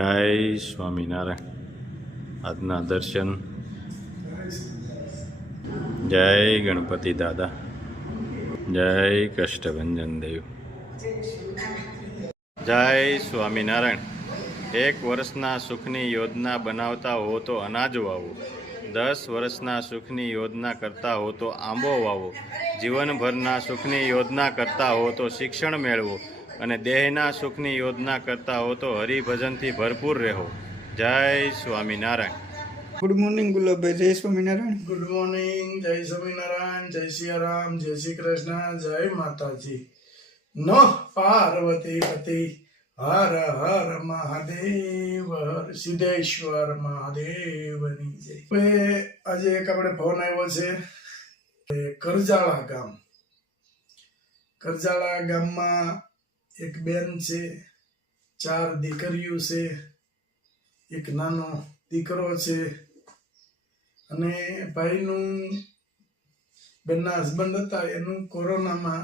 જય સ્વામિનારાયણ. આજના દર્શન. જય ગણપતિ દાદા. જય કષ્ટભંજન દેવ. જય સ્વામિનારાયણ. 1 વર્ષના સુખની યોજના બનાવતા હો તો અનાજ વાવો, 10 વર્ષના સુખની યોજના કરતા હો તો આંબો વાવો, જીવનભરના સુખની યોજના કરતા હો તો શિક્ષણ મેળવો અને દેહના સુખની યોજના કરતા હો તો હરિભજનથી ભરપૂર રહો. જય સ્વામિનારાયણ. Good morning Gulabbhai. જય સ્વામિનારાયણ. Good morning. જય સ્વામિનારાયણ. જય સિયારામ. જય શ્રી કૃષ્ણ. જય માતાજી. નમઃ પાર્વતી પતિ. હર હર મહાદેવ. હર સિદ્ધેશ્વર મહાદેવની જય. આજે એક આપણે ફોન આવ્યો છે કરજાળા ગામ. કરજાળા ગામમાં એક બેન છે, 4 દીકરીઓ છે, એક નાનો દીકરો છે અને ભાઈનું બેનના હસબન્ડ હતા એનું કોરોનામાં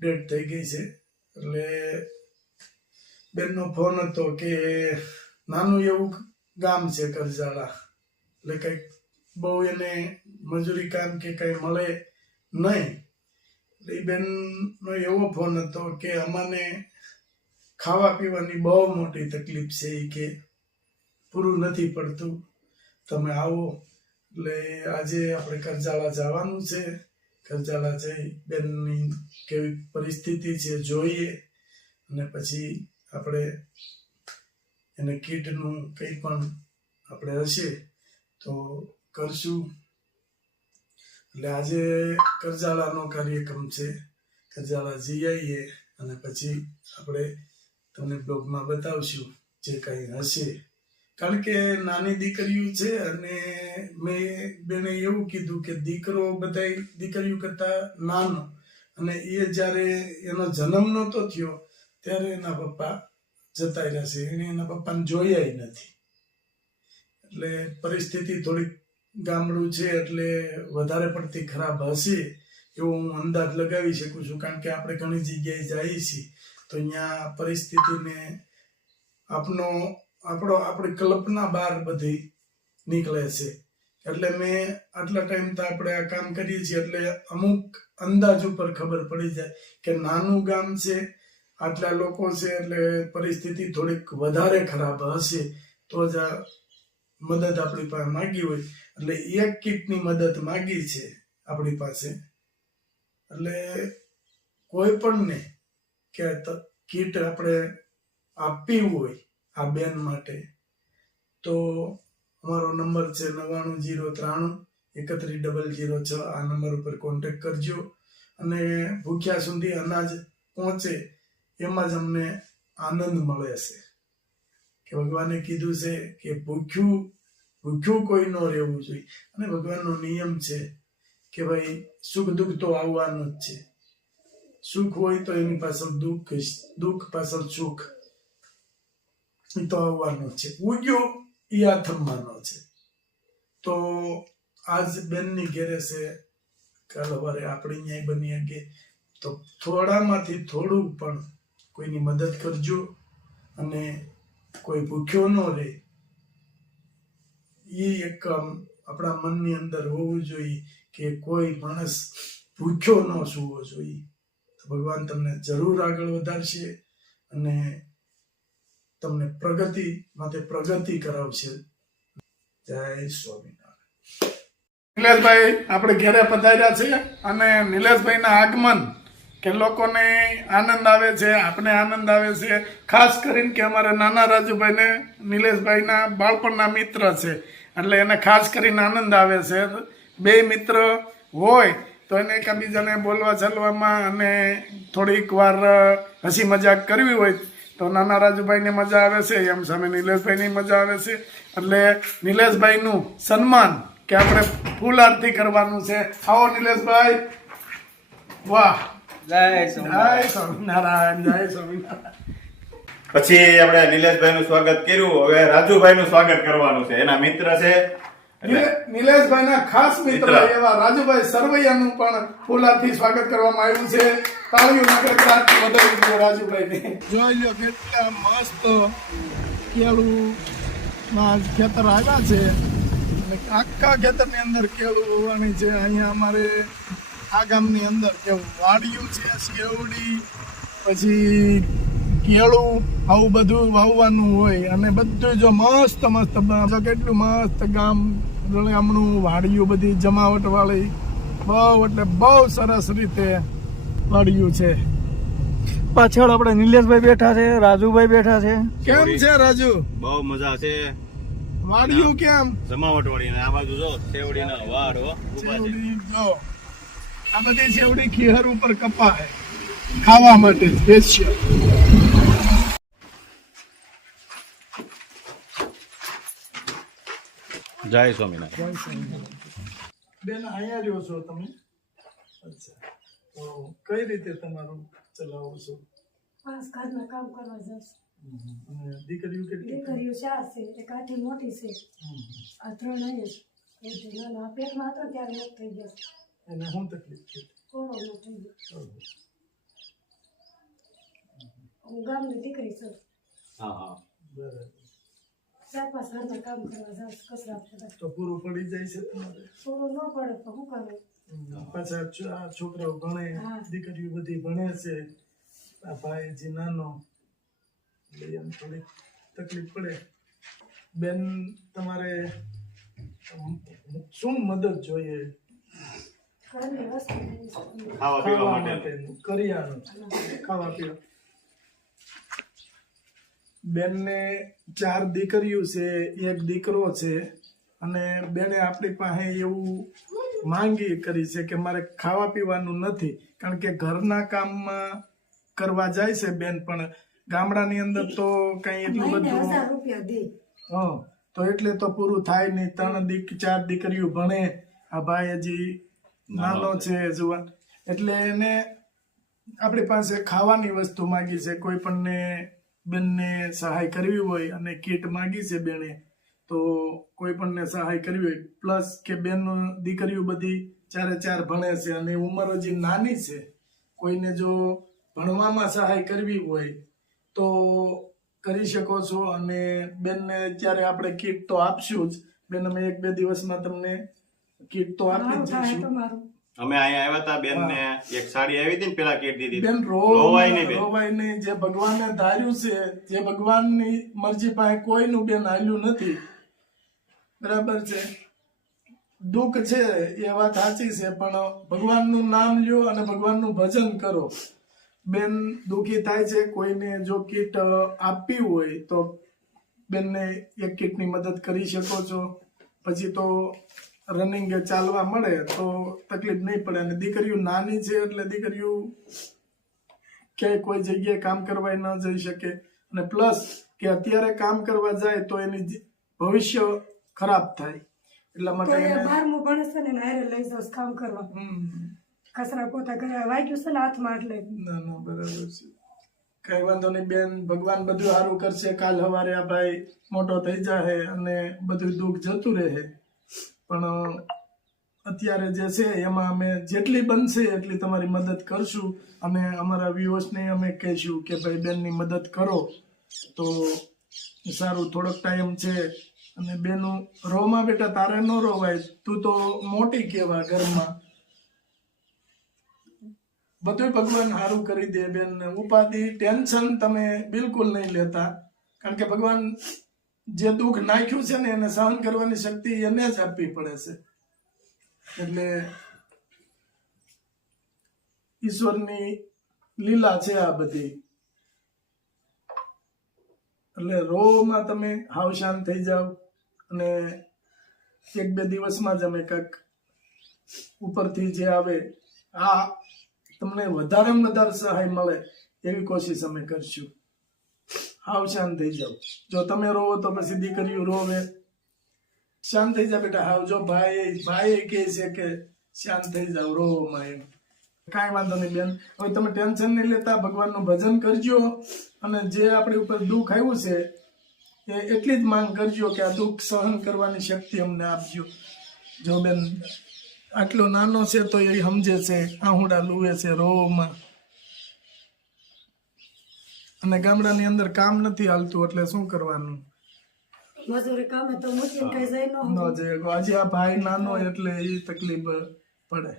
ડેથ થઈ ગઈ છે. એટલે બેનનો ફોન હતો કે નાનું એવું ગામ છે કરજાળા, એટલે કંઈક બહુ એને મજૂરી કામ કે કંઈ મળે નહીં. એ બેનનો એવો ફોન હતો કે અમને ખાવા પીવાની બહુ મોટી તકલીફ છે, એ કે પૂરું નથી પડતું, તમે આવો. એટલે આજે આપણે કરજાળા જવાનું છે. કરજાળા જઈ બેનની કેવી પરિસ્થિતિ છે જોઈએ અને પછી આપણે એને કીટનું કંઈ પણ આપણે હશે તો કરશું. એટલે આજે કરજાળાનો કાર્યક્રમ છે. કરજાળા જઈ આવીએ અને પછી આપણે તમને બ્લોગમાં બતાવશું જે કંઈ હશે. કારણ કે નાની દીકરીઓ છે અને મેં બેને એવું કીધું કે દીકરો બધા દીકરીઓ કરતા નાનો, અને એ જ્યારે એનો જન્મ નહોતો થયો ત્યારે એના પપ્પા જતા રહ્યા છે. એને એના પપ્પાને જોયા નથી. એટલે પરિસ્થિતિ થોડીક ગામડું છે એટલે વધારે પડતી ખરાબ હશે એવો હું અંદાજ લગાવી શકું છું. કારણ કે આપણે ઘણી જગ્યાએ જઈએ છીએ તો અહીંયા પરિસ્થિતિને આપણી કલ્પના બહાર બધી નીકળે છે. એટલે મેં આટલા ટાઈમ તો આપણે આ કામ કરીએ છીએ એટલે અમુક અંદાજ ઉપર ખબર પડી જાય કે નાનું ગામ છે, આટલા લોકો છે, એટલે પરિસ્થિતિ થોડીક વધારે ખરાબ હશે તો જ આ મદદ આપણી પાસે માગી હોય. એટલે 1 કીટની મદદ માગી છે આપણી પાસે. એટલે કોઈ પણને કે કીટ આપણે આપવી હોય આ બેન માટે તો અમારો નંબર છે 9903313006. આ નંબર ઉપર કોન્ટેક્ટ કરજો અને ભૂખ્યા સુધી અનાજ પહોંચે એમાં જ અમને આનંદ મળે છે. કે ભગવાને કીધું છે કે ભૂખ્યું કોઈ ન રહેવું જોઈએ. અને ભગવાનનો નિયમ છે કે ભાઈ સુખ દુઃખ તો આવવાનું જ છે. સુખ હોય તો એની પાછળ દુઃખ, દુઃખ પાછળ સુખ તો આવવાનું છે. ઉગ્યો એ આથમવાનો છે. તો આજ બેનની ઘેરે છે, કાલ સવારે આપણે ન્યાય બની શકે તો થોડામાંથી થોડું પણ કોઈની મદદ કરજો અને કોઈ ભૂખ્યો ન રહે એ એક આપણા મનની અંદર હોવું જોઈએ કે કોઈ માણસ ભૂખ્યો ન સૂવો જોઈએ. તો ભગવાન તમને જરૂર આગળ વધારશે અને તમને પ્રગતિ માટે પ્રગતિ કરાવશે. જય સ્વામિનારાયણ. નિલેશભાઈ આપણે ઘેરે પધાર્યા છે અને નિલેશભાઈના આગમન કે લોકોને આનંદ આવે છે, આપણે આનંદ આવે છે. ખાસ કરીને કે અમારા નાના રાજુભાઈને નિલેશભાઈના બાળપણના મિત્ર છે એટલે એને ખાસ કરીને આનંદ આવે છે. 2 મિત્ર હોય તો એને એકબીજાને બોલવા ચાલવામાં અને થોડીક વાર હસી મજાક કરવી હોય તો નાના રાજુભાઈને મજા આવે છે, એમ સામે નિલેશભાઈની મજા આવે છે. એટલે નિલેશભાઈનું સન્માન કે આપણે ફૂલ આરતી કરવાનું છે. આવો નિલેશભાઈ. વાહ. જય સ્વામિનારાયણ. જય સ્વામિનારાયણ. પછી આપણે નિલેશભાઈનું સ્વાગત કર્યું. હવે રાજુભાઈનું સ્વાગત કરવાનું છે. એના મિત્ર છે નિલેશભાઈના ખાસ મિત્ર એવા રાજુભાઈ સરવૈયાનું પણ ફૂલાથી સ્વાગત કરવામાં આવ્યું છે. તાળીઓ નાખે રાજુભાઈને. જોઈ લો કેટલા મસ્ત કેળુંના ખેતર આવ્યા છે અને આખા ખેતરની અંદર કેળું વાવવાની છે. અહીંયા અમારે આ ગામની અંદર કેવું વાડિયું છે, શેવડી, પછી કેળું, આવું બધું વાવવાનું હોય. અને બધું જો મસ્ત મસ્ત કેટલું મસ્ત ગામનું વાડિયું, બધી જમાવટ વાળી, બહુ એટલે બહુ સરસ રીતે વાડિયું છે. પાછળ આપણે નિલેશભાઈ બેઠા છે, રાજુભાઈ બેઠા છે. કેમ છે રાજુ? બહુ મજા છે. વાડિયું કેમ? જમાવટ વાળી ને આ બાજુ જો શેવડીના વાડ હો ઊભા છે. શેવડી જો આ બધી શેવડી ખીહર ઉપર કપાય ખાવા માટે સ્પેશિયલ. જય સ્વામિનારાયણ. બેન અહીંયા રહ્યો છો તમે? અચ્છા, તો કઈ રીતે તમારું ચલાવો છો? 5 ઘરના કામ કરવા જાઉં છું. અને દીકરીઓ કેટલી? દીકરીઓ 4 છે, એક આઠી મોટી છે, આ 3 અહીંયા છે. એક નાના પેટમાં હતો ત્યારે મોત થઈ ગયો. એને શું તકલીફ છે? કોરોના થઈ ગયો. હું ગામની દીકરી છું. હા હા બરાબર. 4-5 ઘરના કામ કરવા જાઉં છું, કચરા ફેરવા. તો પૂરું પડી જાય છે તમારે? પૂરું ન પડે તો શું કરું? પાછા આ છોકરાઓ ભણે, હા. દીકરીઓ બધી ભણે છે, આ ભાઈ જે નાનો, એટલે એમ થોડી તકલીફ પડે. બેન તમારે શું મદદ જોઈએ? ઘરની વસ્તુ લઈ શકું. ખાવા પીવા ખાવા માટે માટેનું કરિયાણું, ખાવા પીવા. બેનને 4 દીકરીઓ છે, 1 દીકરો છે. અને બેને આપણી પાસે એવું માંગી કરી છે કે મારે ખાવા પીવાનું નથી, કારણ કે ઘરના કામમાં કરવા જાય છે બેન, પણ ગામડાની અંદર તો કઈ એટલું મહિને બધું 1000 રૂપિયા દે. હા, તો એટલે તો પૂરું થાય નહીં. 4 દીકરીઓ ભણે, આ ભાઈ હજી નાનો છે જુવાન, એટલે એને આપણી પાસે ખાવાની વસ્તુ માંગી છે. કોઈ પણને બેનને સહાય કરવી હોય અને કીટ માંગી છે બેને, તો કોઈ પણને સહાય કરવી હોય. પ્લસ કે બેન દીકરીઓ બધી 4 ભણે છે અને ઉંમર હજી નાની છે. કોઈને જો ભણવામાં સહાય કરવી હોય તો કરી શકો છો. અને બેનને અત્યારે આપણે કીટ તો આપશું જ. બેન અમે 1-2 દિવસમાં તમને કીટ તો આપી જ મારું થાય દઈશું. તો મારું. અમે અહીંયા આવ્યા હતા, બેન ને એક સાડી આવી હતી ને પેલા કીટ દીધી. બેન રોવાય નહીં બેન. રોવાય નહીં. જે ભગવાને ધાર્યું છે, જે ભગવાનની મરજી પાસે કોઈનું બેન હાલ્યું નથી. બરાબર છે? દુઃખ છે એ વાત સાચી છે, પણ ભગવાનનું નામ લ્યો અને ભગવાનનું ભજન કરો. બેન દુઃખી થાય છે. કોઈને જો કીટ આપવી હોય તો બેનને 1 કીટની મદદ કરી શકો છો. પછી તો રનિંગ ચાલવા મળે તો તકલીફ નહીં પડે. અને દીકરીઓ નાની છે એટલે દીકરીઓ ક્યાંય કોઈ જગ્યાએ કામ કરવા ન જઈ શકે. અને પ્લસ કે અત્યારે કામ કરવા જાય તો એની ભવિષ્ય ખરાબ થાય. એટલા તો માટે એ એને 12મું ભણે છે ને એને હારે લઈ જાઉં છું કામ કરવા. કચરા પોતા કર્યા વાગ્યું છે ને હાથમાં, એટલે ના બરાબર છે. કઈ વાંધો નહીં બેન, ભગવાન બધું સારું કરશે. કાલ સવારે આ ભાઈ મોટો થઈ જાય અને બધું દુઃખ જતું રહે. પણ અત્યારે જે છે એમાં અમે જેટલી બનશે એટલી તમારી મદદ કરશું. અને અમારા વ્યુઅર્સને અમે કહીશું કે ભાઈ બેનની મદદ કરો તો સારું. થોડોક ટાઈમ છે. અને બેનું રોમાં બેટા તારે ન રોવાય, તું તો મોટી કહેવા ઘરમાં. બધું ભગવાન સારું કરી દે બેન. ઉપાધિ ટેન્શન તમે બિલકુલ નહીં લેતા, કારણ કે ભગવાન જે દુઃખ નાખ્યું છે ને એને સહન કરવાની શક્તિ એને જ આપવી પડે છે. એટલે ઈશ્વરની લીલા છે આ બધી. એટલે રોમાં તમે હાવ શાંત થઈ જાઓ. અને 1-2 દિવસમાં જ અમે કંઈક ઉપરથી જે આવે આ તમને વધારેમાં વધારે સહાય મળે એવી કોશિશ અમે કરશું. હાવ શાંત થઈ જાઓ. જો તમે રોવો તો પછી દીકરીઓ રોવે. શાંત થઈ જા બેટા. હાવ જો ભાઈ કહે છે કે શાંત થઈ જાવ રોવામાં. એમ કાંઈ વાંધો નહીં બેન. હવે તમે ટેન્શન નહીં લેતા, ભગવાનનું ભજન કરજો. અને જે આપણી ઉપર દુઃખ આવ્યું છે એ એટલી જ માંગ કરજો કે આ દુઃખ સહન કરવાની શક્તિ અમને આપજો. જો બેન આટલો નાનો છે તો એ સમજે છે, આહુડા લુવે છે રોવામાં. અને ગામડાની અંદર કામ નથી હાલતું એટલે શું કરવાનું? મજૂરી કામે તો મૂકીને કઈ જાય ન ન જઈએ. હજી આ ભાઈ નાનો એટલે એ તકલીફ પડે.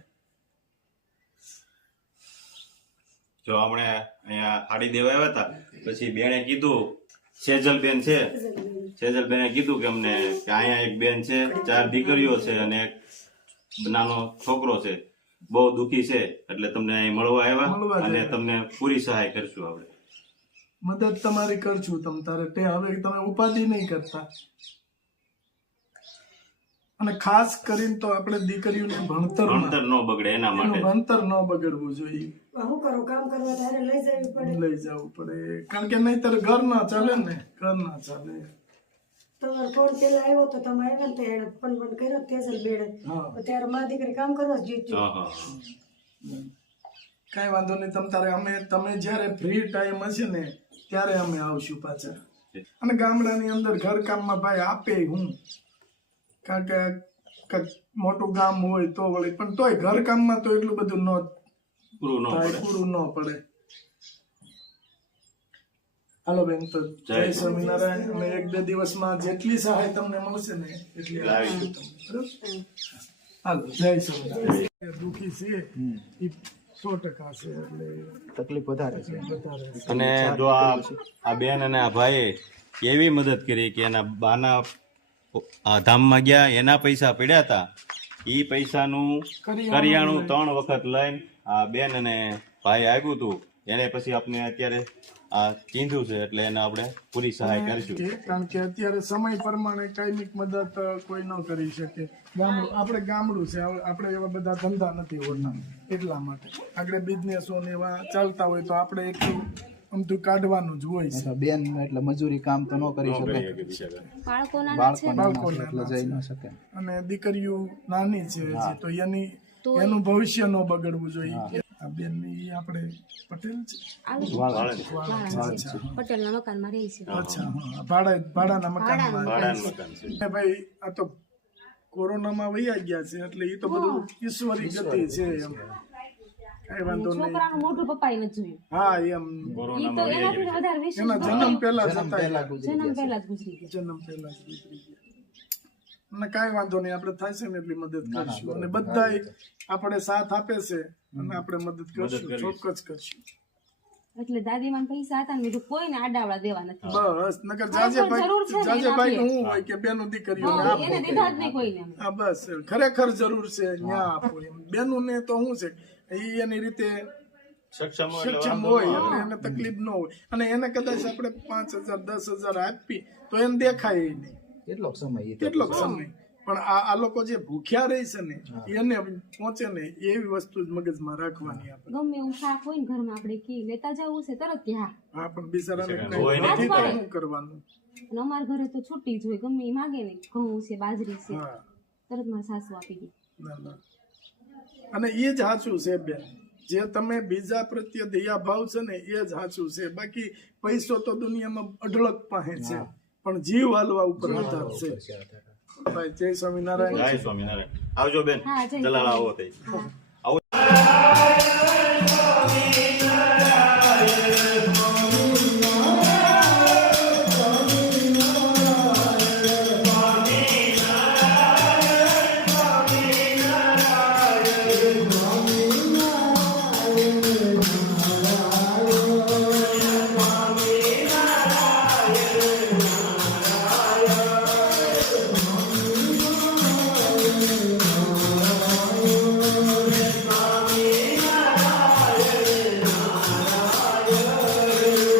જો આપણે અહીંયા હાડી દેવા આવ્યા હતા, પછી બેને કીધું, સેજલબેન છે, સેજલબેને કીધું કે અમને કે અહીંયા એક બેન છે, 4 દીકરીઓ છે અને એક નાનો છોકરો છે, બહુ દુખી છે, એટલે તમને અહીં મળવા આવ્યા અને તમને પૂરી સહાય કરશું આપણે. મદદ તમારી કરશું તારે તે હવે તમે ઉપાધિ નહીં કરતા. અને ખાસ કરીને તો આપણે દીકરીઓનું ભણતર ન બગડે એના માટે ભણતર ન બગડવું જોઈએ. શું કરું, કામ કરવા ત્યારે લઈ જવી પડે. લઈ જવું પડે, કારણ કે નહીંતર ઘર ના ચાલે ને, ઘર ના ચાલે. તમારો ફોન પેલા આવ્યો તો તમે આવ્યા ને તો એને ફોન બંધ કર્યો તેજલ બેડે, ત્યારે મારી દીકરી કામ કરવા જ જીત્યું. કઈ વાંધો નહીં, તમે જયારે ફ્રી ટાઈમ હશે ને ત્યારે અમે આવશું પાછા. અને ગામડાની અંદર ઘરકામમાં ભાઈ આપે હું, કારણ કે મોટું ગામ હોય તો વળી, પણ તોય ઘરકામમાં તો એટલું બધું પૂરું ન પડે. હાલો બેન, તો જય સ્વામિનારાયણ. અને 1-2 દિવસમાં જેટલી સહાય તમને મળશે ને એટલી આવીશું તમને. હાલો, જય સ્વામિનારાયણ. દુખી છે એ 100% છે, એટલે તકલીફ વધારે છે. અને જો આ બેન અને આ ભાઈએ એવી મદદ કરી કે એના બાના ધામમાં ગયા, એના પૈસા પડ્યા હતા, એ પૈસાનું કરિયાણું 3 વખત લઈને આ બેન અને ભાઈ આવ્યું હતું, એને પછી આપણે અત્યારે આ કીધું છે એટલે એને આપણે પૂરી સહાય કરીશું. કારણ કે અત્યારે સમય પ્રમાણે કાયમિક મદદ કોઈ ન કરી શકે. આપણે ગામડું છે, આપણે એવા બધા ધંધા નથી હોતા, એટલા માટે આગળ બિઝનેસો ને એવા ચાલતા હોય તો આપણે એકલું અમથું કાઢવાનું જ હોય છે. બેન એટલે મજૂરી કામ તો ન કરી શકે, બાળકો એટલે જઈ ન શકે. અને દીકરીઓ નાની છે હજી, તો એનું ભવિષ્ય ન બગડવું જોઈએ. આ બેન ની આપણે પટેલ છે, પટેલના મકાનમાં રહી છે. અચ્છા, ભાડાના મકાનમાં. ભાઈ આ તો કોરોનામાં વૈયા ગયા છે એટલે એ તો બધું ઈશ્વરી ગતિ છે, એમ કઈ વાંધો નહીં. છોકરાનું મોઢું પપ્પાએ નથી જોયું. હા, એમ ઈ તો એનાથી વધારે વિશેષ એના જન્મ પહેલા જન્મ પહેલા જ ગુજરી ગયા. જન્મ પહેલા જ ગુજરી ગયા. અને કાંઈ વાંધો નહીં, આપણે થાય છે ને એટલી મદદ કરીશું. અને બધા આપણે સાથ આપે છે અને આપણે મદદ કરશું, ચોક્કસ કરશું. એટલે દાદીમાને પૈસા હતા ને બીજું કોઈને આડાવડા દેવા નથી. બસ નકર જાજેભાઈ નું શું હોય કે બેનું દીકરીઓને આપો. એને દીધા જ નહીં કોઈને. હા, બસ ખરેખર જરૂર છે ન્યા આપો. એમ બેનું ને તો શું છે, એ એની રીતે સક્ષમ હોય એટલે એને તકલીફ ન હોય. અને એને કદાચ આપણે 5,000 10,000 આપી તો એને દેખાય નહીં કેટલોક સમય. પણ આ લોકો જે ભૂખ્યા રહે છે ને એને પહોંચે ને એવી વસ્તુ જ મગજમાં રાખવાની. આપણે ગમે એવું શાક હોય ને ઘરમાં આપણે કી લેતા જવું છે તરત ત્યાં. હા, પણ બિચારાને શું કરવાનું? અને અમારા ઘરે તો છૂટી જ હોય, ગમે એ માગે ને ઘઉં છે બાજરી છે હા, તરત મારા સાસુ આપી દે. ના. અને એ જ સાચું છે બેન, જે તમે બીજા પ્રત્યે દયાભાવ છે ને એ જ સાચું છે. બાકી પૈસો તો દુનિયામાં અઢળક પાસે છે, પણ જીવ હાલવા ઉપર આધાર છે. ભાઈ, જય સ્વામિનારાયણ. જય સ્વામિનારાયણ. આવજો બેન, હા, જય જલાલ આવો થઈ. હા.